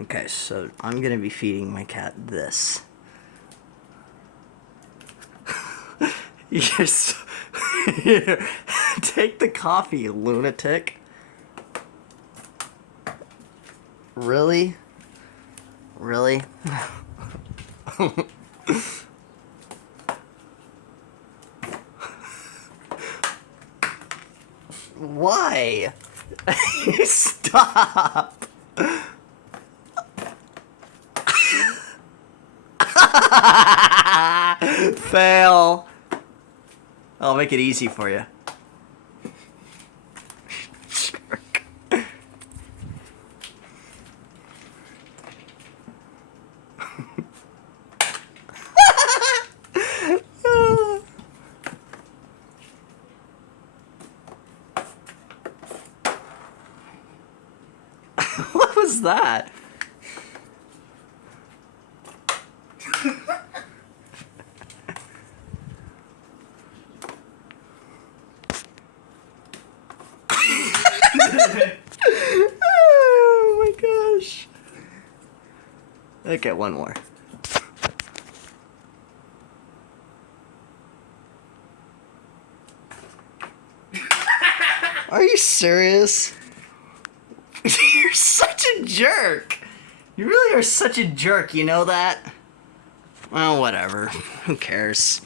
Okay, so I'm gonna be feeding my cat this. Yes. Take the coffee, you lunatic. Really? Really? Why? Stop! Fail! I'll make it easy for you. Jerk. What was that? Oh my gosh. Okay, one more. Are you serious? You're such a jerk. You really are such a jerk, you know that? Well, whatever. Who cares?